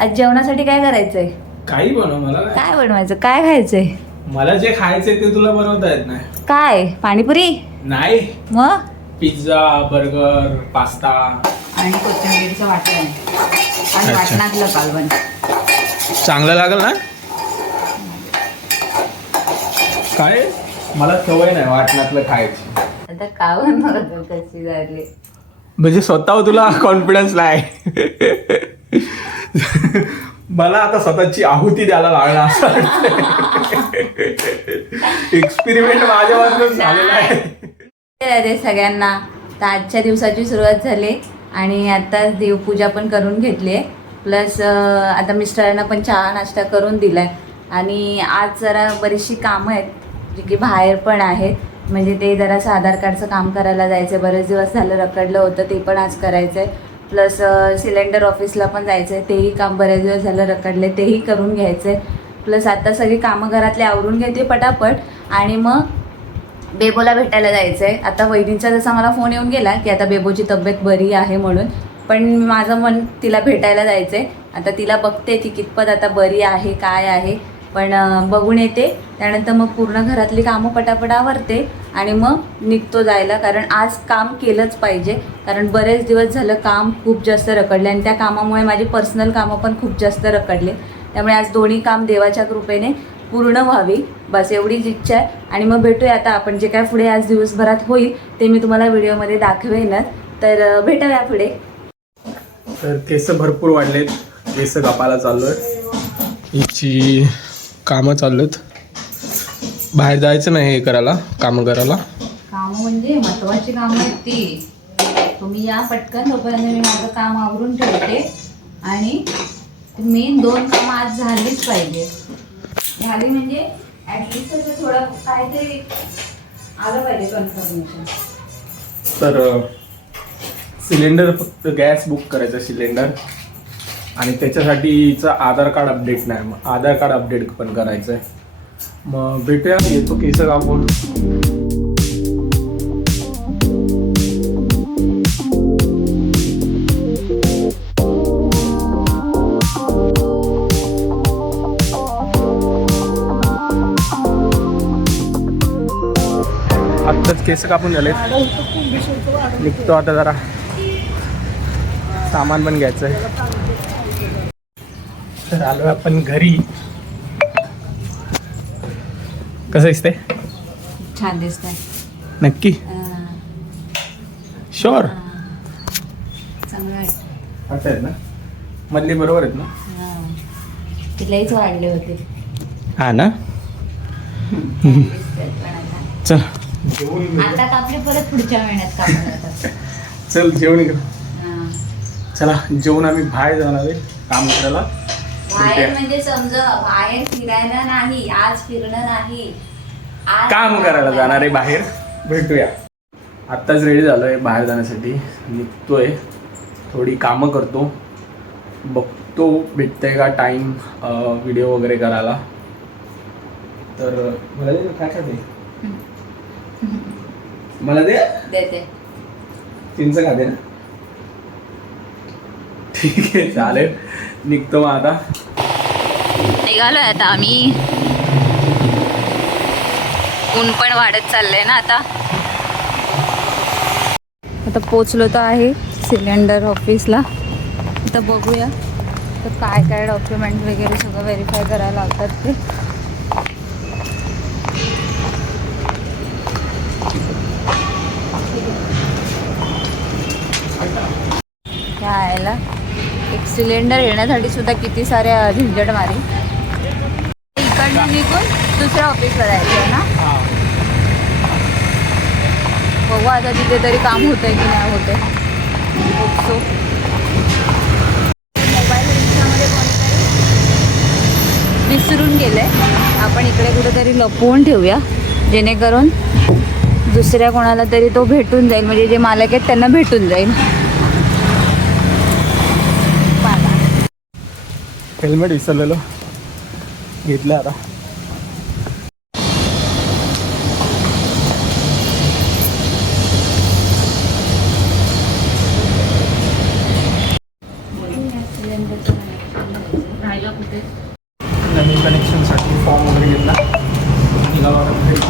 आज जेवणासाठी काय करायचंय? काही बनव मला काय- काय बनवायचं? काय खायचंय? मला जे खायचंय ते तुला बनवता येत नाही. काय? पाणीपुरी? नाही. मग? Pizza burger pasta. आणि कोथिंबीरचं वाटण. आणि अच्छा. वाटणातलं कालवण चांगलं लागल ना? काय? मला सवय नाही वाटणातलं खायची. आता का बनवतो कशी झाली? म्हणजे स्वतः तुला कॉन्फिडन्स नाही. मला आता स्वतःची आहुती द्यायला लागला असं एक्सपेरिमेंट माझ्यावरच झालेला आहे. अरे सगळ्यांना. तर आजच्या दिवसाची सुरुवात झाली आणि आता देवपूजा पण करून घेतली आहे. प्लस आता मिस्टरांना पण चहा नाश्ता करून दिलाय. आणि आज जरा बरीचशी कामं आहेत जी की बाहेर पण आहेत. म्हणजे ते जरासं आधार कार्डचं काम करायला जायचं आहे बरेच दिवस झालं रखडलं होतं ते पण आज करायचं आहे प्लस सिलेंडर ऑफिसला पण जायचं आहे तेही काम बऱ्याच दिवस झालं रखडले तेही करून घ्यायचं आहे प्लस आता सगळी कामं घरातली आवरून घेते पटापट. आणि मग बेबोला भेटायला जायचं आहे आता वहिनींचा जसा मला फोन येऊन गेला की आता बेबोची तब्येत बरी आहे म्हणून. पण माझं मन तिला भेटायला जायचं आहे आता तिला बघते ती कितपत आता बरी आहे काय आहे. पण बघून येते. त्यानंतर मग पूर्ण घरातली कामं पटापट आवरते आणि मग निघतो जायला. कारण आज काम केलंच पाहिजे. कारण बरेच दिवस झालं काम खूप जास्त रकडले आणि त्या कामामुळे माझी पर्सनल कामं पण खूप जास्त रकडले त्यामुळे आज दोन्ही काम देवाच्या कृपेने पूर्ण व्हावी. बस एवढीच इच्छा आहे. आणि मग भेटूया आता आपण. जे काय पुढे आज दिवसभरात होईल ते मी तुम्हाला व्हिडिओमध्ये दाखवेनच. तर भेटूया पुढे. तर केस भरपूर वाढलेत. केस कापायला चाललोय. हिची कामं चालू आहेत बाहेर जायचं नाही हे करायला कामं करायला. कामं म्हणजे महत्वाची कामं आहेत ती. तुम्ही या पटकन तोपर्यंत मी माझं काम आवरून ठेवते. आणि मेन दोन कामं आज झालीच पाहिजे. झाली म्हणजे ॲटलिस्ट असं थोडं काहीतरी आलं पाहिजे कन्फर्मेशन तर सिलेंडर फक्त गॅस बुक करायचं सिलेंडर आणि त्याच्यासाठीचं आधार कार्ड अपडेट नाही. मग आधार कार्ड अपडेट पण करायचं आहे मग भेटूया. येतो केस कापून आत्ताच केस कापून झाले निघतो आता जरा. सामान पण घ्यायचं आहे तर आलो आपण घरी. कसं दिसते छान दिसतंय. नक्की. शुअर चांगलं वाटतं आता आहेत ना? मधली बरोबर आहेत ना? हां. तिलाहीच वाढले होते. हा ना? दिसतात पण आता. चल. जेवून आता कापले परत पुढच्या महिन्यात चल जेवण घेऊ चला जेवण आम्ही बाहेर जाणार आहे. काम करायला. बाहेर. म्हणजे समज बाहेर फिरायला नाही आज फिरणं नाही. काम करायला जाणार आहे बाहेर. भेटूया. आत्ताच रेडी झालो आहे बाहेर जाण्यासाठी. निघतोय. थोडी कामं करतो. बघतो भेटतंय का टाईम व्हिडिओ वगैरे करायला. तर मला दे काय दे मला दे. देते. चिंच खाते ना? ठीक आहे चालेल. निघतो मग आता. निघालोय आता आम्ही. ऊन पण वाढत चाललंय ना आता. आता पोचलो तर आहे सिलेंडर ऑफिसला. आता बघूया. तर काय काय डॉक्युमेंट वगैरे सगळं व्हेरीफाय करायला लावतात ते. यायला. एक सिलेंडर येण्यासाठी सुद्धा किती साऱ्या झिंजट मारी. इकडनं निघून दुसऱ्या ऑफिसला जायचं आहे ना? बघू आता तिथे तरी काम होत आहे की नाही होत आहे सो मोबाईल रिक्षामध्ये कोणीतरी विसरून गेलंय. आपण इकडे कुठेतरी लपवून ठेवूया. जेणेकरून दुसऱ्या कोणाला तरी तो भेटून जाईल. म्हणजे जे मालक आहेत त्यांना भेटून जाईल. हेल्मेट विसरलेलो. घेतलं आता. राहिला कुठे? नवीन कनेक्शनसाठी फॉर्म वगैरे घेतला. निघालो आता घरी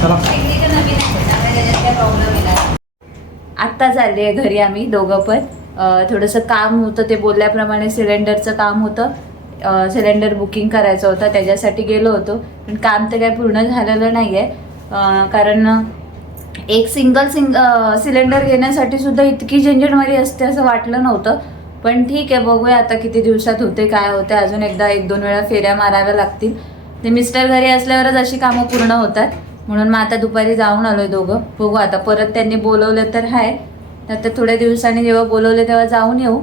चला. आत्ता चालली आहे घरी आम्ही दोघं पण. थोडंसं काम होतं ते बोलल्याप्रमाणे सिलेंडरचं काम होतं. सिलेंडर बुकिंग करायचं होतं त्याच्यासाठी गेलो होतो. पण काम तर काही पूर्ण झालेलं नाही आहे कारण एक सिंगल सिंग सिलेंडर घेण्यासाठी सुद्धा इतकी झंझटमारी असते असं वाटलं नव्हतं. पण ठीक आहे बघूया आता किती दिवसात होते काय होते. अजून एकदा एक दोन वेळा फेऱ्या माराव्या लागतील. ते मिस्टर घरी असल्यावरच अशी कामं पूर्ण होतात. म्हणून मग आता दुपारी जाऊन आलोय दोघं. बघू आता परत त्यांनी बोलवलं तर आहे तर थोड्या दिवसांनी जेव्हा बोलवले तेव्हा जाऊन येऊ.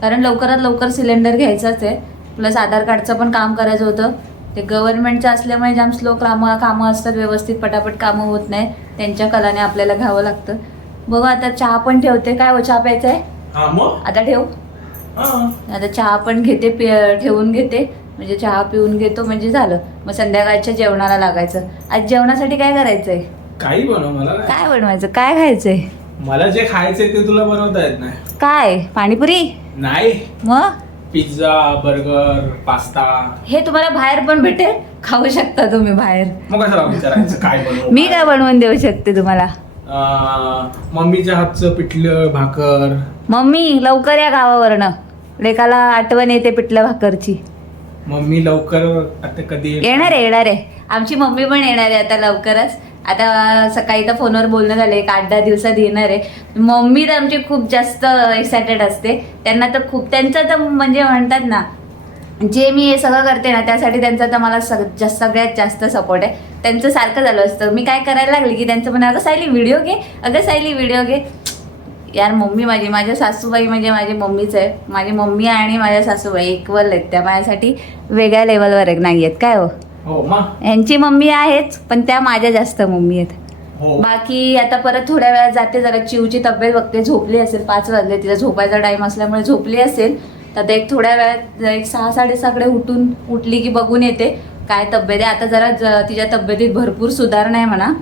कारण लवकरात लवकर सिलेंडर घ्यायचाच आहे. प्लस आधार कार्डचं पण काम करायचं होतं. ते गव्हर्नमेंटचं असल्यामुळे जाम स्लो कामं कामं असतात व्यवस्थित पटापट कामं होत नाही. त्यांच्या कलाने आपल्याला घ्यावं लागतं. बघू आता चहा पण ठेवते. काय हो चहा प्यायचा आहे? हा आता ठेव. हा. आता चहा पण घेते पि- ठेवून घेते. म्हणजे चहा पिऊन घेतो म्हणजे झालं. मग संध्याकाळच्या जेवणाला लागायचं. आज जेवणासाठी काय करायचंय? काही बनव मला काय बनवायचं? काय खायचंय? मला जे खायचंय ते तुला बनवता येत नाही. काय? पाणीपुरी? नाही. मग? Pizza burger pasta. हे तुम्हाला बाहेर पण भेटेल खाऊ शकता तुम्ही बाहेर. मग कशाला विचारायचं? काय बनवू? मी काय बनवून देऊ शकते तुम्हाला? अं, मम्मीच्या हातचं पिठलं भाकर. मम्मी लवकर या गावावरनं. लेकाला आठवण येते पिठल्या भाकरची. मम्मी लवकर आता कधी? येणार आहे येणार आहे. आमची मम्मी पण येणार आहे आता लवकरच. आता सकाळी तर फोनवर बोलणं झालं एक आठ दहा दिवसात येणार आहे. मम्मी तर आमची खूप जास्त एक्सायटेड असते. त्यांना तर खूप त्यांचं तर म्हणजे म्हणतात ना जे मी हे सगळं करते ना त्यासाठी त्यांचा तर मला सग सगळ्यात जास्त सपोर्ट आहे. त्यांचं सारखं झालं असतं. मी काय करायला लागले की त्यांचं म्हणा अगं सायली व्हिडिओ घे. अगं सायली व्हिडिओ घे. यार मम्मी माझी माझ्या सासूबाई म्हणजे माझी मम्मीच आहे. माझी मम्मी आणि माझ्या सासूबाई इक्वल आहेत. त्या माझ्यासाठी वेगळ्या लेवलवर नाही आहेत. काय हो? हो मग? यांची मम्मी आहेच पण त्या माझ्या जास्त मम्मी आहेत. हो. बाकी आता परत थोड्या वेळात जाते जरा चिवची तब्येत बघते झोपली असेल पाच वाजले तिचा झोपायचा टाइम असल्यामुळे झोपली असेल. तर आता एक थोड्या वेळात एक सहा साडेसहाकडे उठून उठली की बघून येते काय तब्येत आहे. आता जरा ज- तिच्या तब्येतीत भरपूर सुधारणा आहे म्हणा.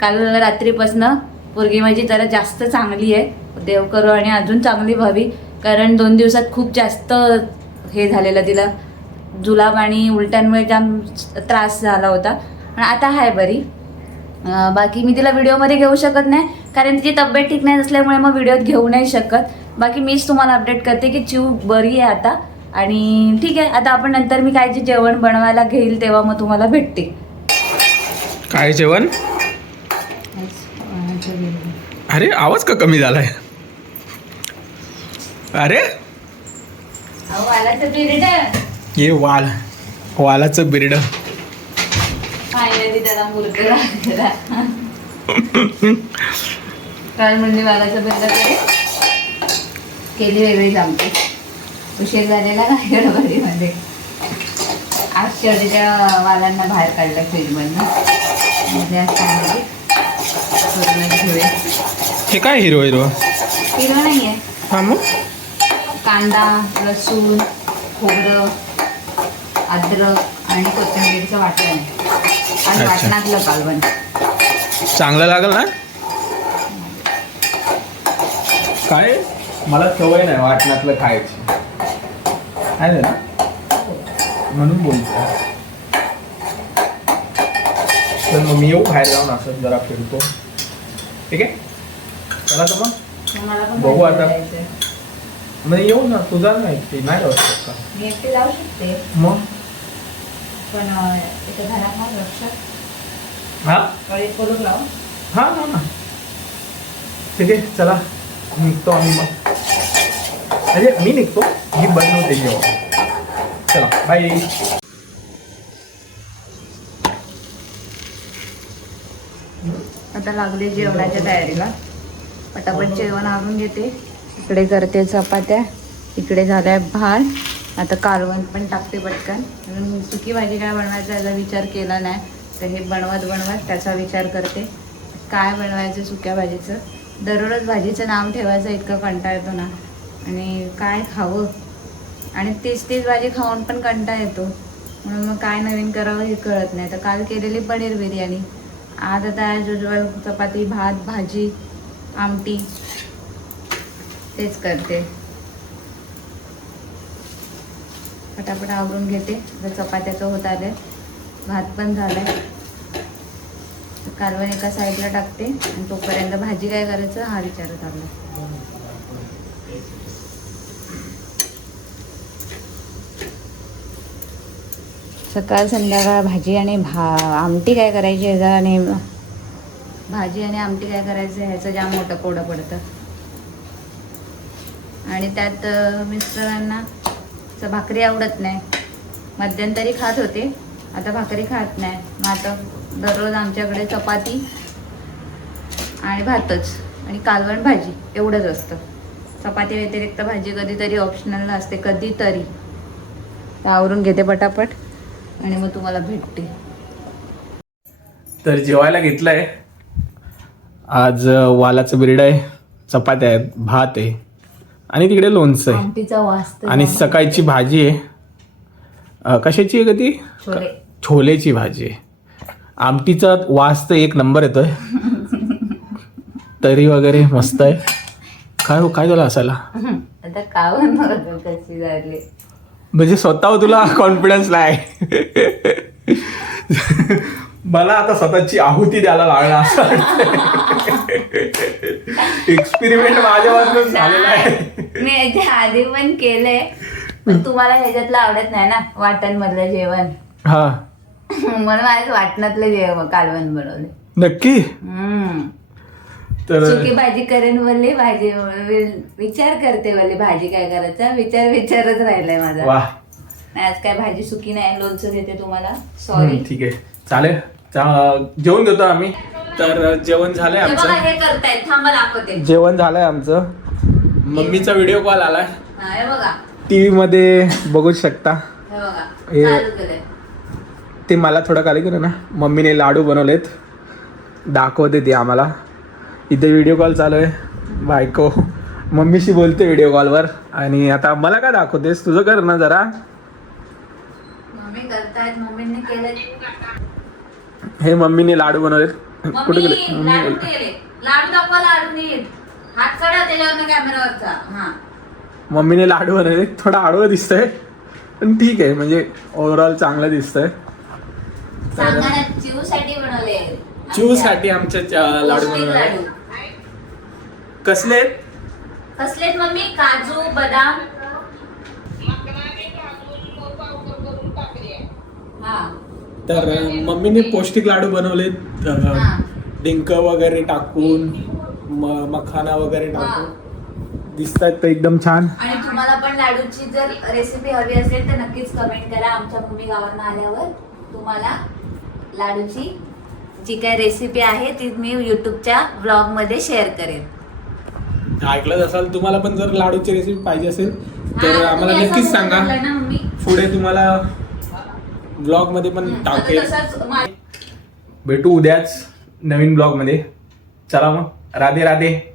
काल रात्रीपासनं पोरगी माझी जरा जास्त चांगली आहे. देव करू आणि अजून चांगली व्हावी. कारण दोन दिवसात खूप जास्त हे झालेलं तिला. जुलाब आणि उलट्यांमुळे जाम त्रास झाला होता. पण आता आहे बरी. बाकी मी तिला व्हिडिओमध्ये घेऊ शकत नाही कारण तिची तब्येत ठीक नाही असल्यामुळे मग व्हिडिओत घेऊ नाही शकत. बाकी मीच तुम्हाला अपडेट करते की चिव बरी आहे आता आणि ठीक आहे आता आपण नंतर मी काय जे जेवण बनवायला घेईल तेव्हा मग तुम्हाला भेटते. काय जेवण? अरे आवाज का कमी झालाय? अरे! हे वाल वालाचं बिरड. काल म्हणजे बंद करे केली वेगळीच आमची. उशीर झालेला ना गडबडीमध्ये. आज शेवटीच्या वालांना बाहेर काढलं फ्रीजमधनं काय घेऊया हे काय हिरो हिरो हिरवं नाही आहे हा कांदा लसूण खोबरं. अद्रक आणि कोथिंबीरचं वाटण आहे. आज अच्छा. वाटणातलं कालवण. चांगलं लागल ना? काय? मला सवय नाही वाटणातलं खायची. आहे ना? म्हणून बोलतो. तर मग मी येऊ बाहेर जाऊन असं जरा फिरतो. ठीक आहे? चला तर मग. मला पण बघू बाहेर आता. जायचंय. मग येऊ ना. तुझा नाही ते नाही जाऊ शकत का? मी एकटे जाऊ शकते. मग? पण इथं घरात ना लक्ष हा? कळीत लाव हा हा ना ठीक आहे चला. निघतो आम्ही मग. अरे मी निघतो. मी बनवते जेवण चला बाय आता लागले जेवणाच्या तयारीला. पटापट जेवण आवरून घेते. इकडे करते चपात्या. इकडे झालाय भात. आता कालवण पण टाकते पटकन. सुकी भाजी काय बनवायचा याचा विचार केला नाही. तर हे बनवत बनवत त्याचा विचार करते. काय बनवायचं सुक्या भाजीचं? दररोज भाजीचं नाव ठेवायचं इतकं कंटाळ येतो ना. आणि काय खावं? आणि तीच तीच भाजी खाऊन पण कंटाळ येतो. म्हणून मग काय नवीन करावं हे कळत नाही. तर काल केलेली पनीर बिर्याणी. आज आता ॲज युजल चपाती भात भाजी आमटी. तेच करते. पटापट आवरून घेते. तर चपात्याचं होत आलं भात पण झालाय. तर कालवण एका साईडला टाकते आणि तोपर्यंत भाजी काय करायचं हा विचारत आला सकाळ संध्याकाळ भाजी आणि भा आमटी काय करायची ह्याचा आणि भाजी आणि आमटी काय करायचं ह्याचं जाम मोठं कोडं पडतं. आणि त्यात मिस्टरांना तर भाकरी आवडत नाही. मध्यंतरी खात होते. आता भाकरी खात नाही. मग आता दररोज आमच्याकडे चपाती आणि भातच आणि कालवण भाजी एवढंच असतं. चपाती व्यतिरिक्त भाजी कधीतरी ऑप्शनल असते. कधीतरी. आवरून घेते पटापट आणि मग तुम्हाला भेटते. तर जेवायला घेतलंय. आज वालाचं बिरड आहे. चपात्या आहेत. भात आहे. आणि तिकडे लोणचं आहे. आमटीचा वास तर आणि सकाळची भाजी आहे. अं, कशाची आहे का ती? छोले. छोलेची भाजी आहे. आमटीचा वास तर एक नंबर येतोय. तरी वगैरे मस्त आहे. काय हो काय झालं असायला? आता कावन कशी झाली? म्हणजे स्वतः तुला कॉन्फिडन्स नाही. मला आता स्वतःची आहुती द्यायला लागला असं एक्सपेरिमेंट माझ्यापासून झालेला आहे. मी याच्या आधी पण केलंय पण तुम्हाला ह्याच्यातलं आवडत नाही ना वाटण मधलं जेवण. हा. म्हणून मला वाटणातलं जेवण कालवण बनवले नक्की? हम्म. तर सुकी भाजी करेन बोलली भाजी विचार करते बोलली भाजी काय करायचा? विचार विचारच राहिलाय माझा. वा नाही, आज काय भाजी सुकी नाही लोणचं देते तुम्हाला. सॉरी ठीक आहे. चालेल. चा- जेवण घेतो आम्ही. तर जेवण झालंय बघा आमचं. हे करतायत. थांबा दाखवते. जेवण झालंय आमचं. मम्मीचा व्हिडिओ कॉल आलाय. हा हे बघा. टीव्ही मध्ये बघू शकता. हे बघा हे- चालू केलंय. ते मला थोडं काली केलं ना. मम्मीने लाडू बनवलेत. दाखवते ती आम्हाला. इथे व्हिडिओ कॉल चालू आहे. बायको मम्मीशी बोलते व्हिडिओ कॉलवर आणि आता मला काय दाखवतेस? तुझं कर ना जरा. मम्मी करतायत मम्मीने केलंय. हे मम्मीने लाडू बनवलेत. कुठे गेले? लाडू लाडू दाखवा लाडू नीट हात काढा त्याच्यावरनं कॅमेरावरचा हा. मम्मीने लाडू बनवले. थोडं आडवं दिसतंय. पण ठीक आहे म्हणजे ओव्हरऑल चांगलं दिसतंय. सांगा ना चिऊ साठी बनवले. चिवसाठी आमच्या चा- लाडू बनवले. लाडू. कसले? आहेत? कसलेत मम्मी? काजू बदाम. हा. तर मम्मीने पौष्टिक लाडू हा. डिंक वगैरे टाकून म- मखाना वगैरे. टाकून. दिसत आहेत तर एकदम छान. आणि तुम्हाला पण लाडूची जर रेसिपी हवी असेल तर नक्कीच कमेंट करा. आमच्या मम्मी गावांना आल्यावर तुम्हाला लाडूची जी काय रेसिपी आहे ती मी युट्यूबच्या ब्लॉगमध्ये शेअर करेन. ऐकलं असाल तुम्हाला पण जर लाडूची रेसिपी पाहिजे असेल तर हा, आम्हाला तुम्ही नक्कीच सांगा. बोललाय ना मम्मी. पुढे तुम्हाला ब्लॉगमध्ये पण टाकेल. मा- भेटू उद्याच नवीन ब्लॉगमध्ये चला मग. राधे राधे.